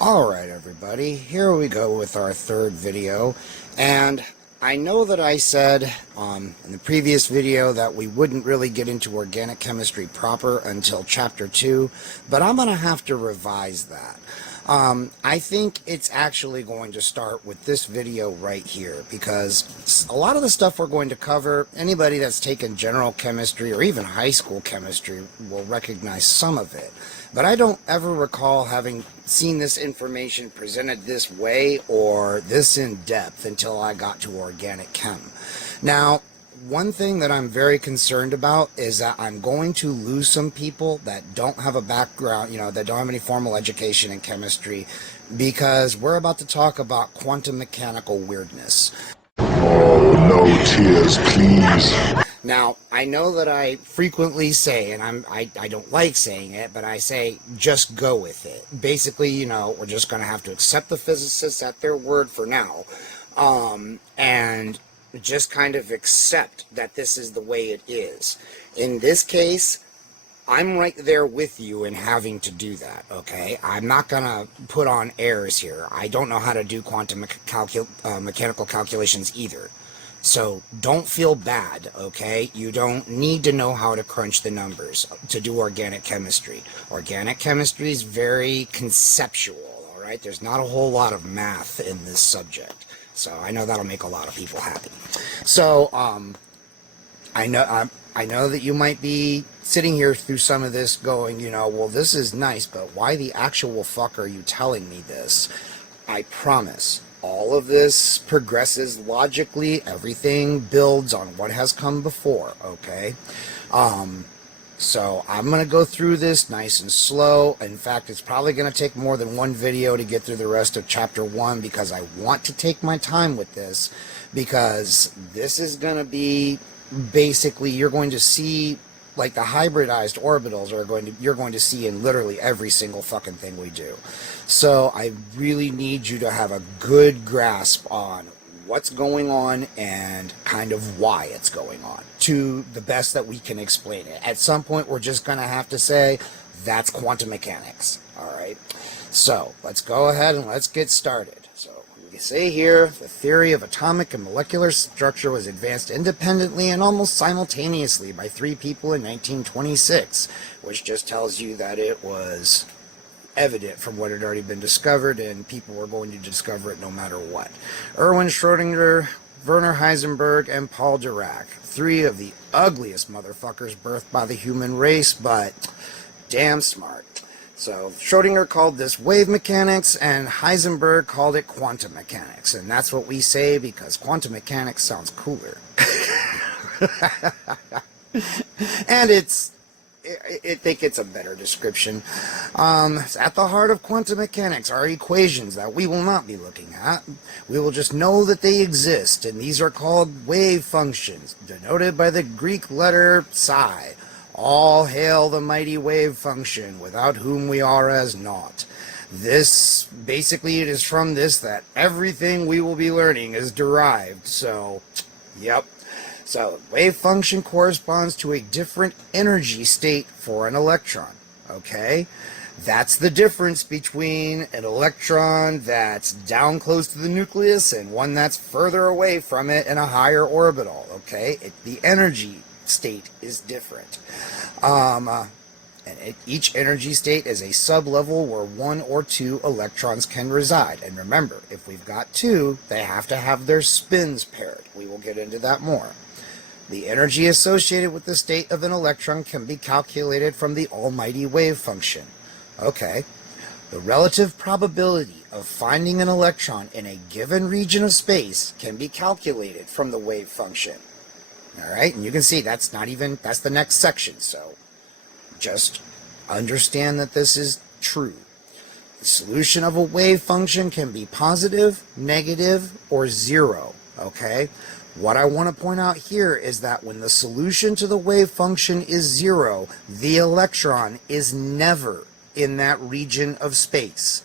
Alright everybody, here we go with our third video, and I know that I said in the previous video that we wouldn't really get into organic chemistry proper until chapter 2, but I'm going to have to revise that. I think it's actually going to start with this video right here, because a lot of the stuff we're going to cover, anybody that's taken general chemistry or even high school chemistry will recognize some of it. But I don't ever recall having seen this information presented this way or this in depth until I got to organic chem. Now, one thing that I'm very concerned about is that I'm going to lose some people that don't have a background, that don't have any formal education in chemistry, because we're about to talk about quantum mechanical weirdness. Oh, no tears, please. Now, I know that I frequently say, and I don't like saying it, but I say, just go with it. Basically, we're just going to have to accept the physicists at their word for now, and just kind of accept that this is the way it is. In this case, I'm right there with you in having to do that, okay? I'm not going to put on airs here. I don't know how to do quantum mechanical calculations either. So don't feel bad, okay? You don't need to know how to crunch the numbers to do organic chemistry. Organic chemistry is very conceptual, all right? There's not a whole lot of math in this subject. So I know that'll make a lot of people happy. So I know that you might be sitting here through some of this going, well, this is nice, but why the actual fuck are you telling me this? I promise. All of this progresses logically. Everything builds on what has come before, okay? So I'm going to go through this nice and slow. In fact, it's probably going to take more than one video to get through the rest of chapter 1, because I want to take my time with this, because this is going to be basically, you're going to see, like, the hybridized orbitals you're going to see in literally every single fucking thing we do. So I really need you to have a good grasp on what's going on and kind of why it's going on, to the best that we can explain it. At some point, we're just going to have to say, that's quantum mechanics, all right? So let's go ahead and let's get started. So we say here, the theory of atomic and molecular structure was advanced independently and almost simultaneously by 3 people in 1926, which just tells you that it was evident from what had already been discovered, and people were going to discover it no matter what. Erwin Schrödinger, Werner Heisenberg, and Paul Dirac. 3 of the ugliest motherfuckers birthed by the human race, but damn smart. So Schrödinger called this wave mechanics, and Heisenberg called it quantum mechanics. And that's what we say because quantum mechanics sounds cooler. And I think it's a better description. At the heart of quantum mechanics are equations that we will not be looking at. We will just know that they exist, and these are called wave functions, denoted by the Greek letter psi. All hail the mighty wave function, without whom we are as naught. This, basically, it is from this that everything we will be learning is derived, so, yep. So, wave function corresponds to a different energy state for an electron, okay? That's the difference between an electron that's down close to the nucleus and one that's further away from it in a higher orbital, okay? The energy state is different. Each energy state is a sublevel where 1 or 2 electrons can reside. And remember, if we've got 2, they have to have their spins paired. We will get into that more. The energy associated with the state of an electron can be calculated from the almighty wave function. Okay. The relative probability of finding an electron in a given region of space can be calculated from the wave function. Alright, and you can see that's the next section, so just understand that this is true. The solution of a wave function can be positive, negative, or zero, okay? What I want to point out here is that when the solution to the wave function is zero, the electron is never in that region of space.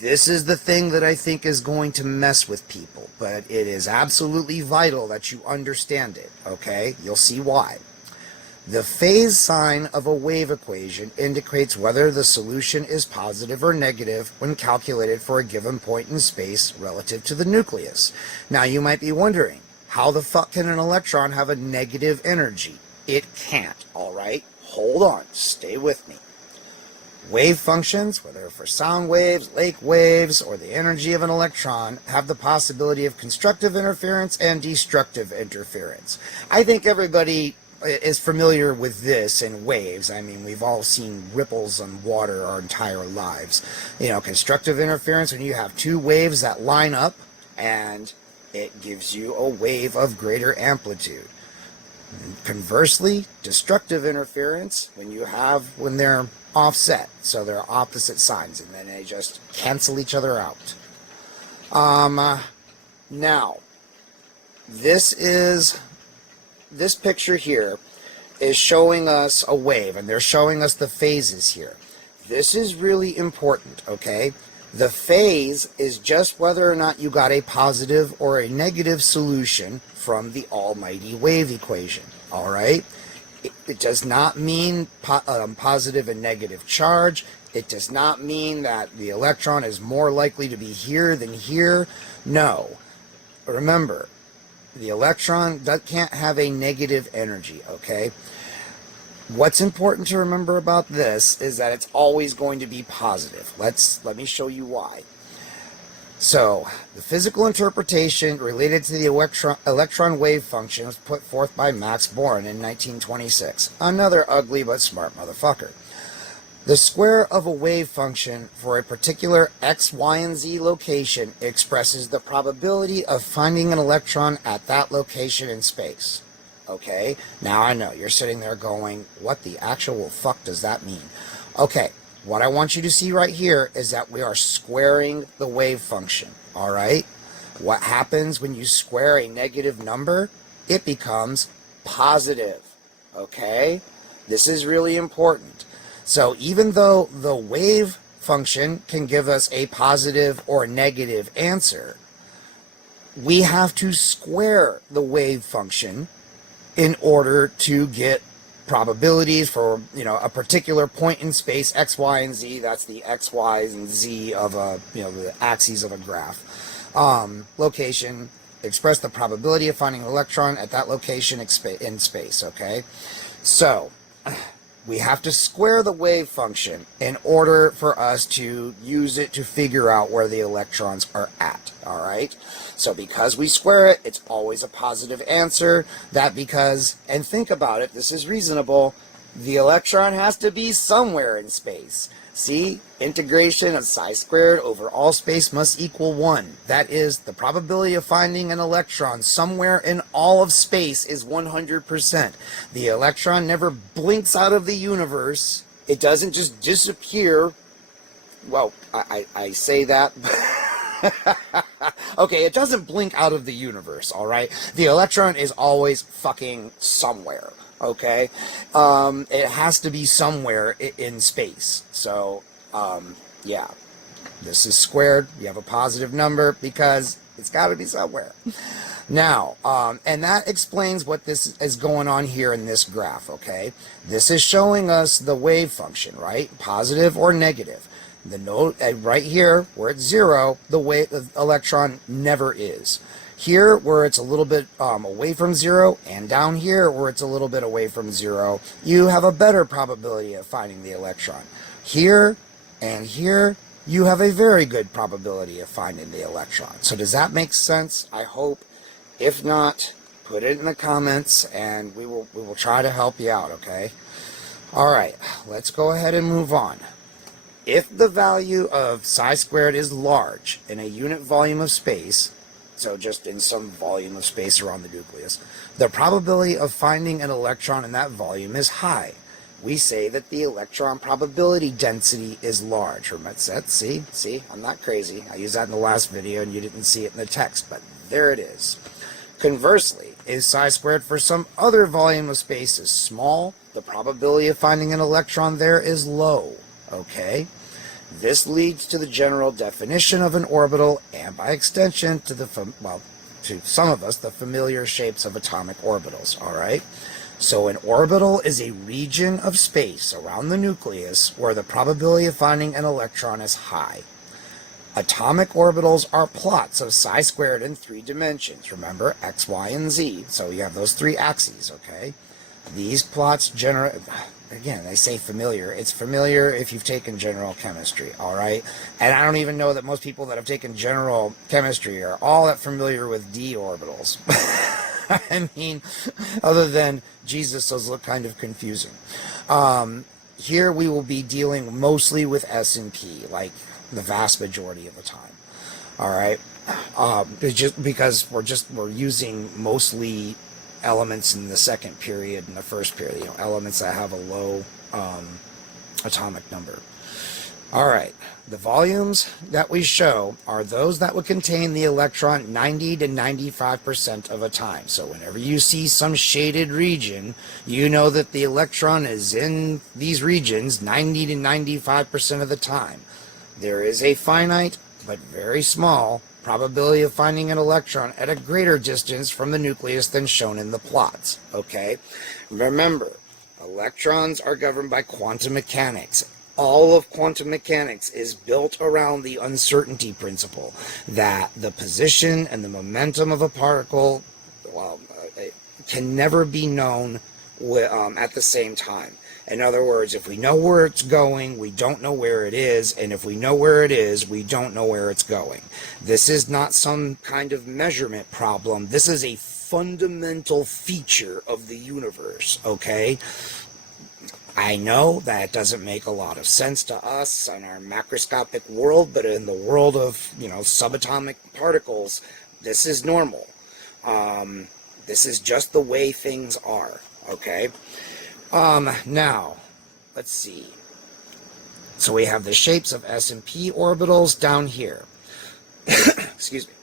This is the thing that I think is going to mess with people, but it is absolutely vital that you understand it, okay? You'll see why. The phase sign of a wave equation indicates whether the solution is positive or negative when calculated for a given point in space relative to the nucleus. Now you might be wondering, how the fuck can an electron have a negative energy? It can't, alright? Hold on, stay with me. Wave functions, whether for sound waves, lake waves, or the energy of an electron, have the possibility of constructive interference and destructive interference. I think everybody is familiar with this in waves. I mean, we've all seen ripples on water our entire lives. You know, constructive interference, when you have two waves that line up, and it gives you a wave of greater amplitude. Conversely, destructive interference, when they're offset, so they're opposite signs, and then they just cancel each other out. Now, this picture here is showing us a wave, and they're showing us the phases here. This is really important, okay? The phase is just whether or not you got a positive or a negative solution from the almighty wave equation, all right? It does not mean positive and negative charge. It does not mean that the electron is more likely to be here than here. No. Remember, the electron can't have a negative energy, okay? What's important to remember about this is that it's always going to be positive. Let me show you why. So, the physical interpretation related to the electron wave function was put forth by Max Born in 1926. Another ugly but smart motherfucker. The square of a wave function for a particular x, y, and z location expresses the probability of finding an electron at that location in space. Okay? Now I know, you're sitting there going, what the actual fuck does that mean? Okay, what I want you to see right here is that we are squaring the wave function, alright? What happens when you square a negative number? It becomes positive, okay? This is really important. So even though the wave function can give us a positive or negative answer, we have to square the wave function in order to get probabilities for, you know, a particular point in space, x, y, and z. That's the x, y, and z of a, you know, the axes of a graph. Location, express the probability of finding an electron at that location in space, okay? So, we have to square the wave function in order for us to use it to figure out where the electrons are at, all right? So because we square it, it's always a positive answer. And think about it, this is reasonable, the electron has to be somewhere in space. See, integration of psi squared over all space must equal 1. That is, the probability of finding an electron somewhere in all of space is 100%. The electron never blinks out of the universe. It doesn't just disappear. Well, I say that. Okay, it doesn't blink out of the universe, alright? The electron is always fucking somewhere. Okay, it has to be somewhere in space. So, yeah, this is squared. You have a positive number because it's got to be somewhere. Now, and that explains what this is going on here in this graph. Okay, this is showing us the wave function, right? Positive or negative. The note right here where it's 0, the electron never is. Here, where it's a little bit away from 0, and down here, where it's a little bit away from 0, you have a better probability of finding the electron. Here and here, you have a very good probability of finding the electron. So does that make sense? I hope. If not, put it in the comments, and we will try to help you out, okay? All right, let's go ahead and move on. If the value of psi squared is large in a unit volume of space, so just in some volume of space around the nucleus, the probability of finding an electron in that volume is high. we say that the electron probability density is large. Remember that? See, I'm not crazy. I used that in the last video and you didn't see it in the text, but there it is. Conversely, if psi squared for some other volume of space is small, the probability of finding an electron there is low. Okay? This leads to the general definition of an orbital, and by extension to to some of us, the familiar shapes of atomic orbitals. All right? So an orbital is a region of space around the nucleus where the probability of finding an electron is high. Atomic orbitals are plots of psi squared in 3 dimensions. Remember, x, y, and z. So you have those 3 axes, okay? These plots generate... Again, they say familiar. It's familiar if you've taken general chemistry, all right? And I don't even know that most people that have taken general chemistry are all that familiar with d orbitals. I mean, other than Jesus, those look kind of confusing. Here we will be dealing mostly with S and P, like the vast majority of the time. All right, just because we're using mostly elements in the second period and the first period. You know, elements that have a low atomic number. All right, the volumes that we show are those that would contain the electron 90 to 95% of a time. So whenever you see some shaded region, you know that the electron is in these regions 90 to 95% of the time. There is a finite, but very small, probability of finding an electron at a greater distance from the nucleus than shown in the plots. Okay? Remember, electrons are governed by quantum mechanics. All of quantum mechanics is built around the uncertainty principle that the position and the momentum of a particle can never be known at the same time. In other words, if we know where it's going, we don't know where it is, and if we know where it is, we don't know where it's going. This is not some kind of measurement problem. This is a fundamental feature of the universe, okay? I know that doesn't make a lot of sense to us in our macroscopic world, but in the world of, subatomic particles, this is normal. This is just the way things are, okay? Now, let's see. So we have the shapes of S and P orbitals down here. Excuse me.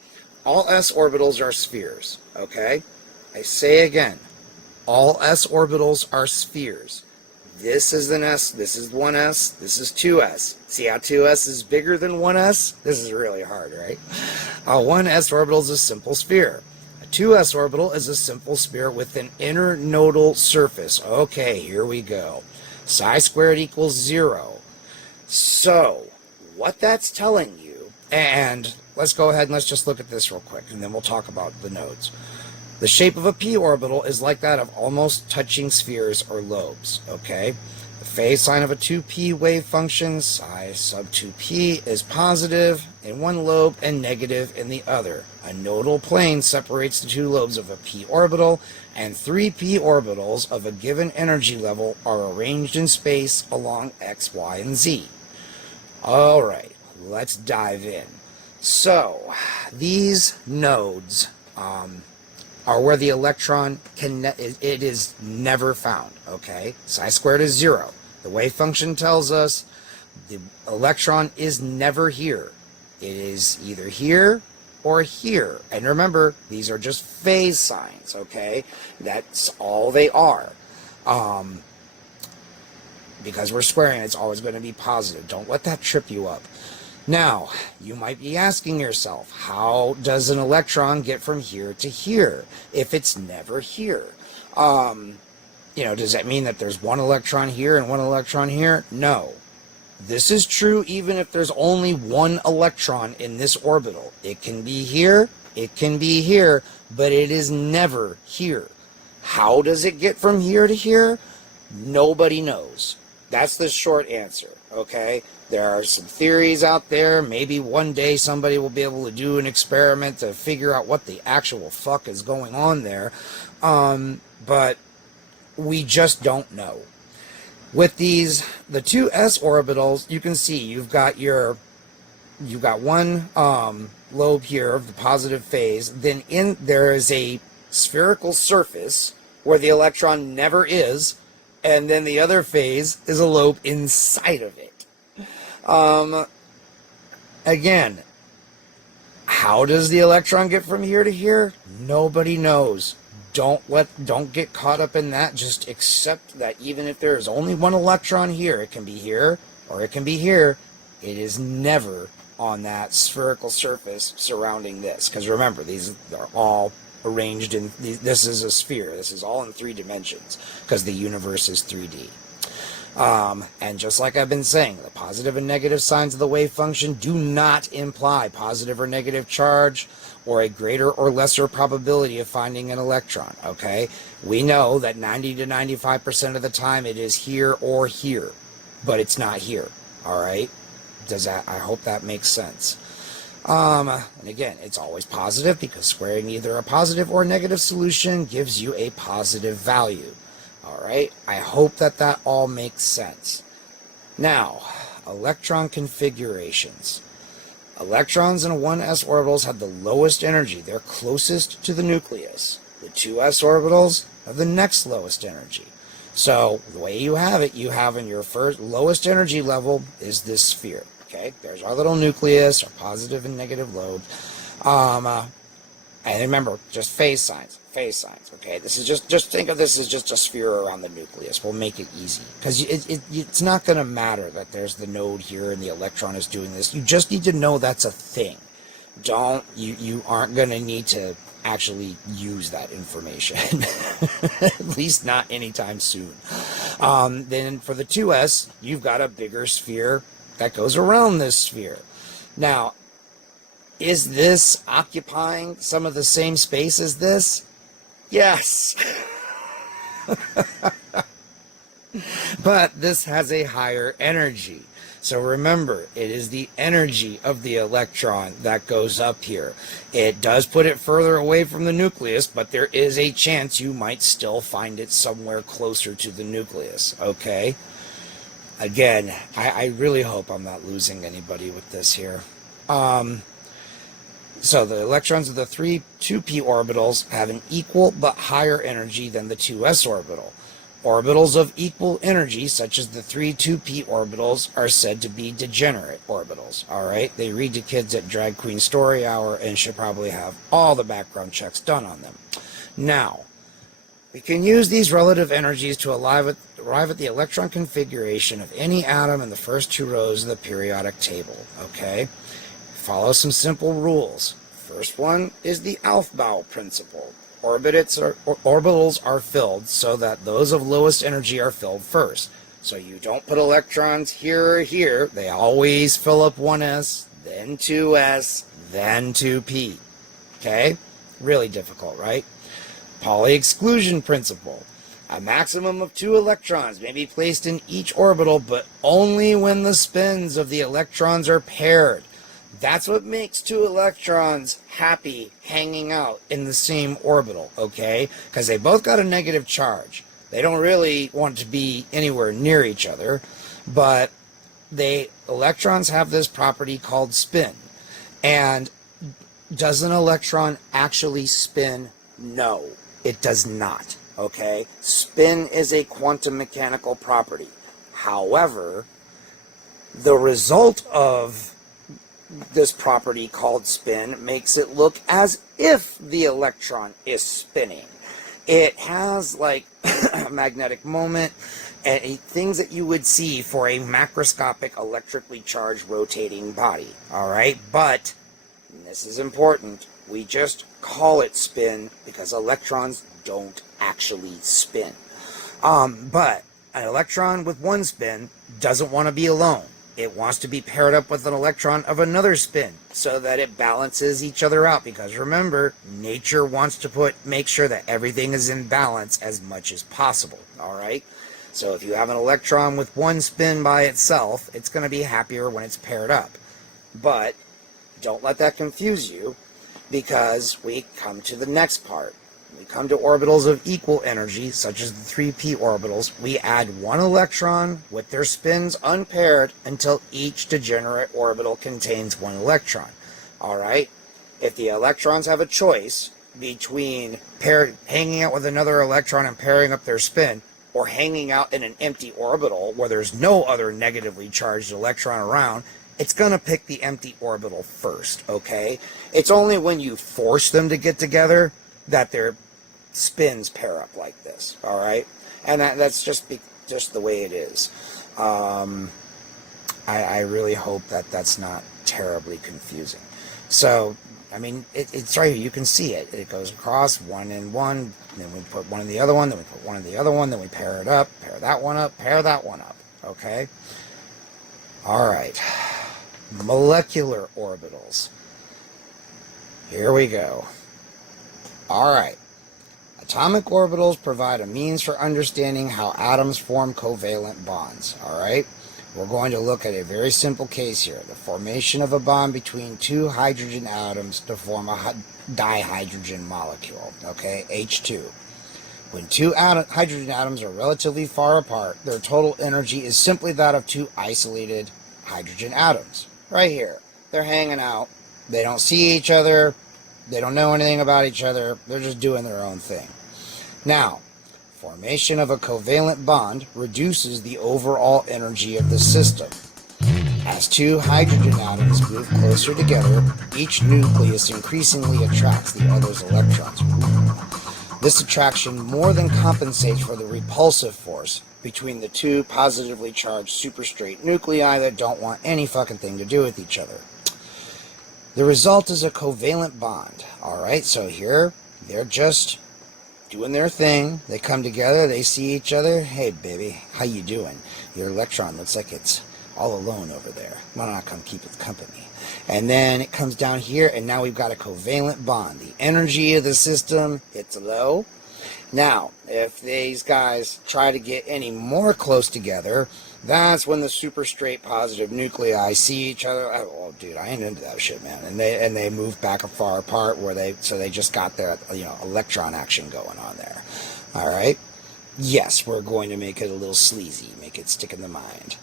All S orbitals are spheres, okay? I say again, all S orbitals are spheres. This is an S, this is 1s, this is 2s. See how 2s is bigger than 1s? This is really hard, right? A 1s orbital is a simple sphere. A 2s orbital is a simple sphere with an inner nodal surface. Okay, here we go. Psi squared equals 0. So, what that's telling you, and let's go ahead and let's just look at this real quick, and then we'll talk about the nodes. The shape of a p orbital is like that of almost touching spheres or lobes, okay? The phase sign of a 2p wave function, psi sub 2p, is positive in one lobe and negative in the other. A nodal plane separates the two lobes of a p orbital, and 3 p orbitals of a given energy level are arranged in space along x, y, and z. All right, let's dive in. So, these nodes, are where the electron it is never found, okay? Psi squared is 0. The wave function tells us the electron is never here. It is either here or here. And remember, these are just phase signs, okay? That's all they are. Because we're squaring, it's always going to be positive. Don't let that trip you up. Now, you might be asking yourself, how does an electron get from here to here if it's never here? Does that mean that there's one electron here and one electron here? No. This is true even if there's only one electron in this orbital. It can be here, it can be here, but it is never here. How does it get from here to here? Nobody knows. That's the short answer, okay? There are some theories out there. Maybe one day somebody will be able to do an experiment to figure out what the actual fuck is going on there. But we just don't know. With the two s orbitals, you can see you've got one lobe here of the positive phase. Then there is a spherical surface where the electron never is, And then the other phase is a lobe inside of it. Again, how does the electron get from here to here? Nobody knows. Don't get caught up in that. Just accept that even if there is only one electron here, it can be here or it can be here. It is never on that spherical surface surrounding this. Because remember, these are all arranged in, this is a sphere. This is all in 3 dimensions because the universe is 3D. And just like I've been saying, the positive and negative signs of the wave function do not imply positive or negative charge or a greater or lesser probability of finding an electron, okay? We know that 90 to 95% of the time it is here or here, but it's not here, all right? I hope that makes sense. And again, it's always positive because squaring either a positive or negative solution gives you a positive value. All right, I hope that all makes sense. Now, electron configurations. Electrons in 1s orbitals have the lowest energy. They're closest to the nucleus. The 2s orbitals have the next lowest energy. So the way you have it, you have in your first lowest energy level is this sphere. Okay, there's our little nucleus, our positive and negative lobes. And remember, just phase signs, okay? This is just think of this as just a sphere around the nucleus. We'll make it easy. Because it's not going to matter that there's the node here and the electron is doing this. You just need to know that's a thing. You aren't going to need to actually use that information. At least not anytime soon. Then for the 2s, you've got a bigger sphere that goes around this sphere. Now, is this occupying some of the same space as this? Yes. But this has a higher energy. So remember, it is the energy of the electron that goes up here. It does put it further away from the nucleus, but there is a chance you might still find it somewhere closer to the nucleus, okay? Again, I really hope I'm not losing anybody with this here. So the electrons of the 2p orbitals have an equal but higher energy than the 2s orbital. Orbitals of equal energy, such as the 2p orbitals, are said to be degenerate orbitals. All right, they read to kids at Drag Queen Story Hour and should probably have all the background checks done on them. Now, we can use these relative energies to arrive at the electron configuration of any atom in the first 2 rows of the periodic table. Okay. Follow some simple rules. First one is the Aufbau principle. Orbitals are filled so that those of lowest energy are filled first. So you don't put electrons here or here. They always fill up 1s, then 2s, then 2p. Okay? Really difficult, right? Pauli exclusion principle. A maximum of 2 electrons may be placed in each orbital, but only when the spins of the electrons are paired. That's what makes 2 electrons happy hanging out in the same orbital, okay? Because they both got a negative charge. They don't really want to be anywhere near each other, but electrons have this property called spin. And does an electron actually spin? No, it does not, okay? Spin is a quantum mechanical property. However, the result of this property called spin makes it look as if the electron is spinning. It has like a magnetic moment and things that you would see for a macroscopic electrically charged rotating body. All right, but and this is important. We just call it spin because electrons don't actually spin. But an electron with 1 spin doesn't want to be alone. It wants to be paired up with an electron of another spin so that it balances each other out. Because remember, nature wants to make sure that everything is in balance as much as possible. All right? So if you have an electron with 1 spin by itself, it's going to be happier when it's paired up. But don't let that confuse you, because we come to the next part. We come to orbitals of equal energy, such as the 3p orbitals. We add 1 electron with their spins unpaired until each degenerate orbital contains 1 electron. All right? If the electrons have a choice between hanging out with another electron and pairing up their spin, or hanging out in an empty orbital where there's no other negatively charged electron around, it's going to pick the empty orbital first, okay? It's only when you force them to get together that their spins pair up like this, all right? And that's just the way it is. I really hope that that's not terribly confusing. So, I mean, it's right here. You can see it. It goes across, one in one, then we put one in the other one, then we put one in the other one, then we pair it up, pair that one up, pair that one up, okay? All right. Molecular orbitals. Here we go. All right. Atomic orbitals provide a means for understanding how atoms form covalent bonds, all right? We're going to look at a very simple case here, the formation of a bond between two hydrogen atoms to form a dihydrogen molecule, okay, H2. When two hydrogen atoms are relatively far apart, their total energy is simply that of two isolated hydrogen atoms. Right here. They're hanging out. They don't see each other. They don't know anything about each other. They're just doing their own thing. Now, formation of a covalent bond reduces the overall energy of the system. As two hydrogen atoms move closer together, each nucleus increasingly attracts the other's electrons. This attraction more than compensates for the repulsive force between the two positively charged superstraight nuclei that don't want any fucking thing to do with each other. The result is a covalent bond. Alright, so here, they're just doing their thing. They come together, they see each other. Hey, baby, how you doing? Your electron looks like it's all alone over there. Why not come keep it company? And then it comes down here, and now we've got a covalent bond. The energy of the system, it's low. Now, if these guys try to get any more close together, that's when the superstraight positive nuclei see each other. Oh, dude, I ain't into that shit, man. And they move back far apart so they just got their electron action going on there. All right. Yes, we're going to make it a little sleazy, make it stick in the mind.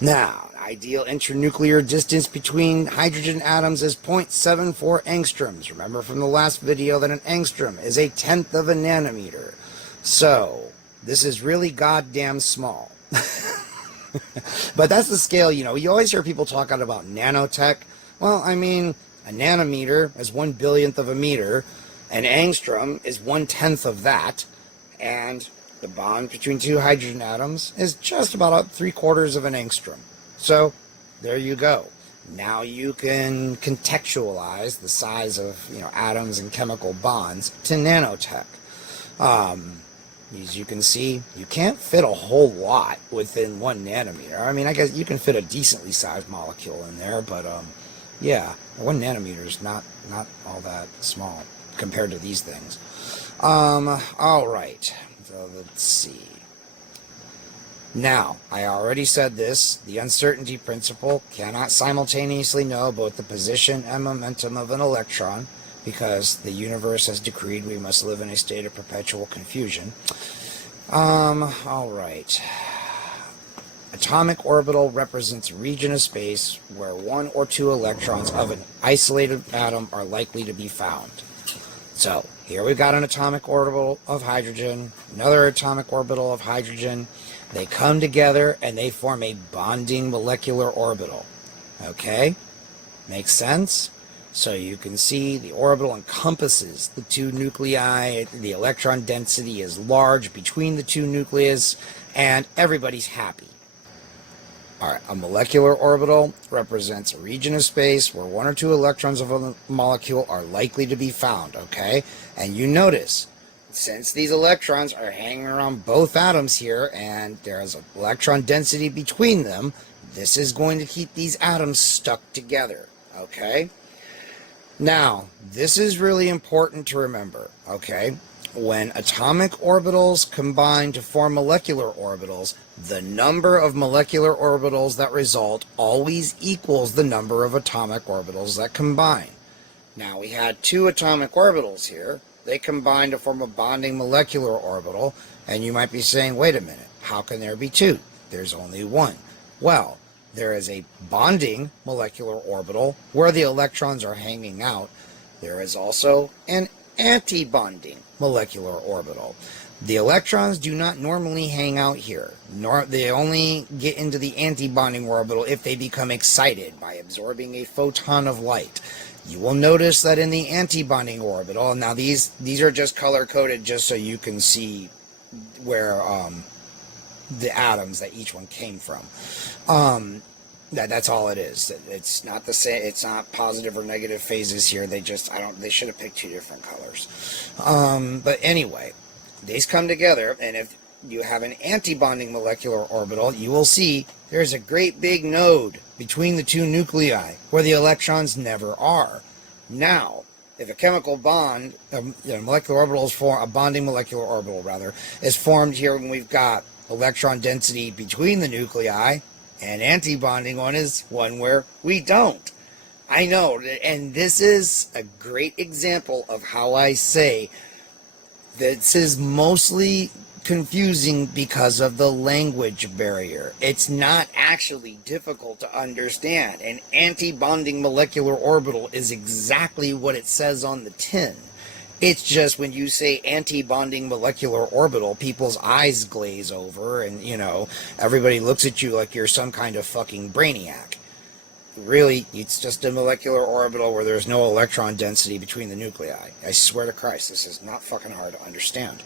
Now, ideal internuclear distance between hydrogen atoms is 0.74 angstroms. Remember from the last video that an angstrom is a tenth of a nanometer. So, this is really goddamn small. But that's the scale, you always hear people talking about nanotech. Well, I mean, a nanometer is 1/1000th of a meter. An angstrom is 1/10th of that, and the bond between two hydrogen atoms is just about 3/4 of an angstrom. So, there you go. Now you can contextualize the size of atoms and chemical bonds to nanotech. As you can see, you can't fit a whole lot within 1 nanometer. I mean, I guess you can fit a decently sized molecule in there, but yeah, 1 nanometer is not all that small compared to these things. All right, so let's see. Now, I already said this, the uncertainty principle cannot simultaneously know both the position and momentum of an electron, because the universe has decreed we must live in a state of perpetual confusion. All right. Atomic orbital represents a region of space where 1 or 2 electrons of an isolated atom are likely to be found. So, here we've got an atomic orbital of hydrogen, another atomic orbital of hydrogen. They come together and they form a bonding molecular orbital. Okay? Makes sense? So you can see the orbital encompasses the 2 nuclei, the electron density is large between the 2 nucleus, and everybody's happy. Alright, a molecular orbital represents a region of space where 1 or 2 electrons of a molecule are likely to be found, okay? And you notice, since these electrons are hanging around both atoms here, and there's an electron density between them, this is going to keep these atoms stuck together, okay? Now, this is really important to remember, okay? When atomic orbitals combine to form molecular orbitals, the number of molecular orbitals that result always equals the number of atomic orbitals that combine. Now, we had 2 atomic orbitals here. They combine to form a bonding molecular orbital, and you might be saying, wait a minute, how can there be 2? There's only 1. Well, there is a bonding molecular orbital where the electrons are hanging out. There is also an antibonding molecular orbital. The electrons do not normally hang out here, nor they only get into the antibonding orbital if they become excited by absorbing a photon of light. You will notice that in the antibonding orbital, now these are just color-coded just so you can see where the atoms that each one came from. That's all it is. It's not the same. It's not positive or negative phases here. They should have picked two different colors. But anyway, these come together, and if you have an antibonding molecular orbital, you will see there's a great big node between the two nuclei where the electrons never are. Now, if a chemical bond, molecular orbital is formed, a bonding molecular orbital rather, is formed here when we've got electron density between the nuclei, and antibonding one is one where we don't. I know, and this is a great example of how I say this is mostly confusing because of the language barrier. It's not actually difficult to understand. An antibonding molecular orbital is exactly what it says on the tin. It's just when you say antibonding molecular orbital, people's eyes glaze over and, everybody looks at you like you're some kind of fucking brainiac. Really, it's just a molecular orbital where there's no electron density between the nuclei. I swear to Christ, this is not fucking hard to understand.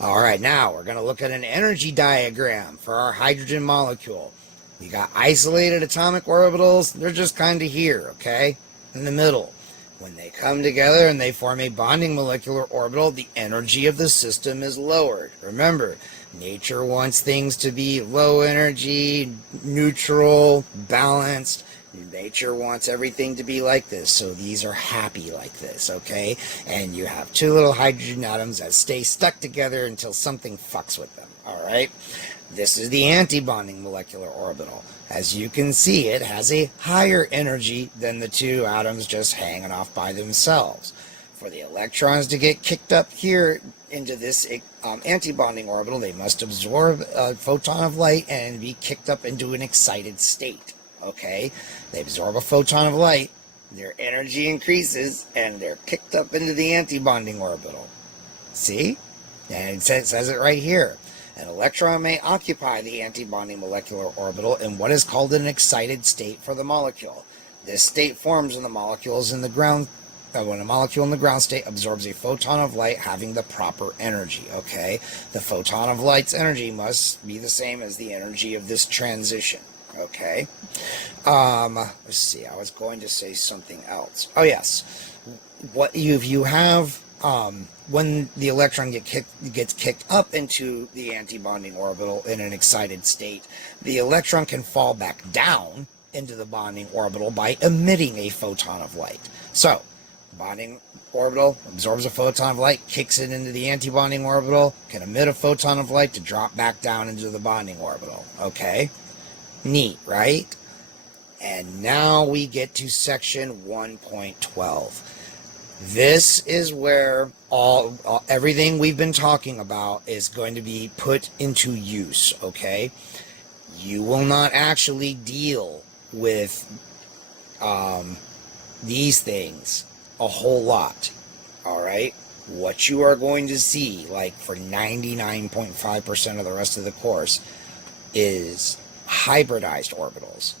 Alright, now we're going to look at an energy diagram for our hydrogen molecule. We got isolated atomic orbitals. They're just kind of here, okay? In the middle. When they come together and they form a bonding molecular orbital, the energy of the system is lowered. Remember, nature wants things to be low energy, neutral, balanced. Nature wants everything to be like this, so these are happy like this, okay? And you have two little hydrogen atoms that stay stuck together until something fucks with them, alright? This is the antibonding molecular orbital. As you can see, it has a higher energy than the two atoms just hanging off by themselves. For the electrons to get kicked up here into this antibonding orbital, they must absorb a photon of light and be kicked up into an excited state. Okay? They absorb a photon of light, their energy increases, and they're kicked up into the antibonding orbital. See? And it says it right here. An electron may occupy the antibonding molecular orbital in what is called an excited state for the molecule. This state forms when the molecules in the ground when a molecule in the ground state absorbs a photon of light having the proper energy, okay? The photon of light's energy must be the same as the energy of this transition, okay? Let's see, I was going to say something else. Oh, yes. If you have, when the electron gets kicked up into the antibonding orbital in an excited state, the electron can fall back down into the bonding orbital by emitting a photon of light. So, bonding orbital absorbs a photon of light, kicks it into the antibonding orbital, can emit a photon of light to drop back down into the bonding orbital. Okay? Neat, right? And now we get to section 1.12. This is where everything we've been talking about is going to be put into use, okay? You will not actually deal with these things a whole lot, alright? What you are going to see, like for 99.5% of the rest of the course, is hybridized orbitals,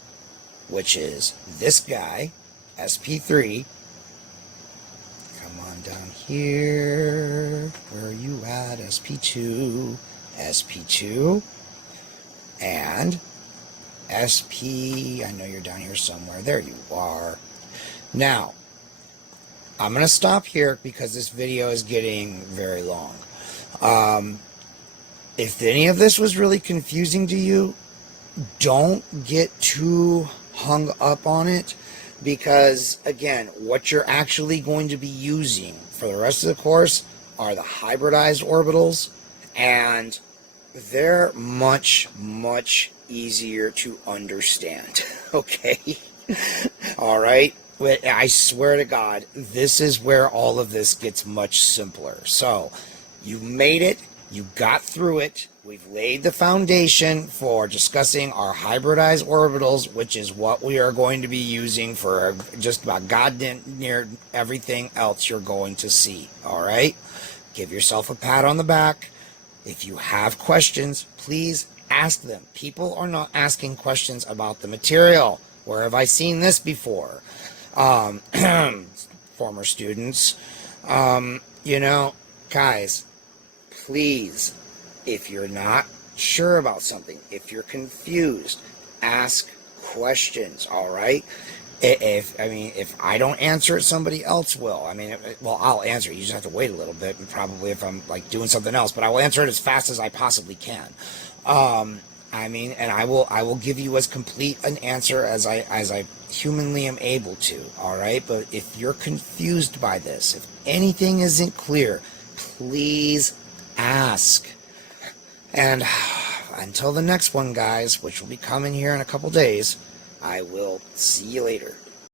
which is this guy, sp3. Come on down here. Where are you at? sp2, sp2, and sp, I know you're down here somewhere. There you are. Now, I'm going to stop here because this video is getting very long. If any of this was really confusing to you, don't get too hung up on it, because, again, what you're actually going to be using for the rest of the course are the hybridized orbitals, and they're much, much easier to understand, okay? All right? I swear to God, this is where all of this gets much simpler. So, you made it, you got through it, We've laid the foundation for discussing our hybridized orbitals, which is what we are going to be using for just about goddamn near everything else you're going to see. All right? Give yourself a pat on the back. If you have questions, please ask them. People are not asking questions about the material. Where have I seen this before? Former students. You know, guys, please, if you're not sure about something, if you're confused, ask questions, all right? If I don't answer it, somebody else will. I'll answer it. You just have to wait a little bit, and probably if I'm like doing something else, but I will answer it as fast as I possibly can. And I will give you as complete an answer as I humanly am able to, all right? But if you're confused by this, if anything isn't clear, please ask. And until the next one, guys, which will be coming here in a couple days, I will see you later.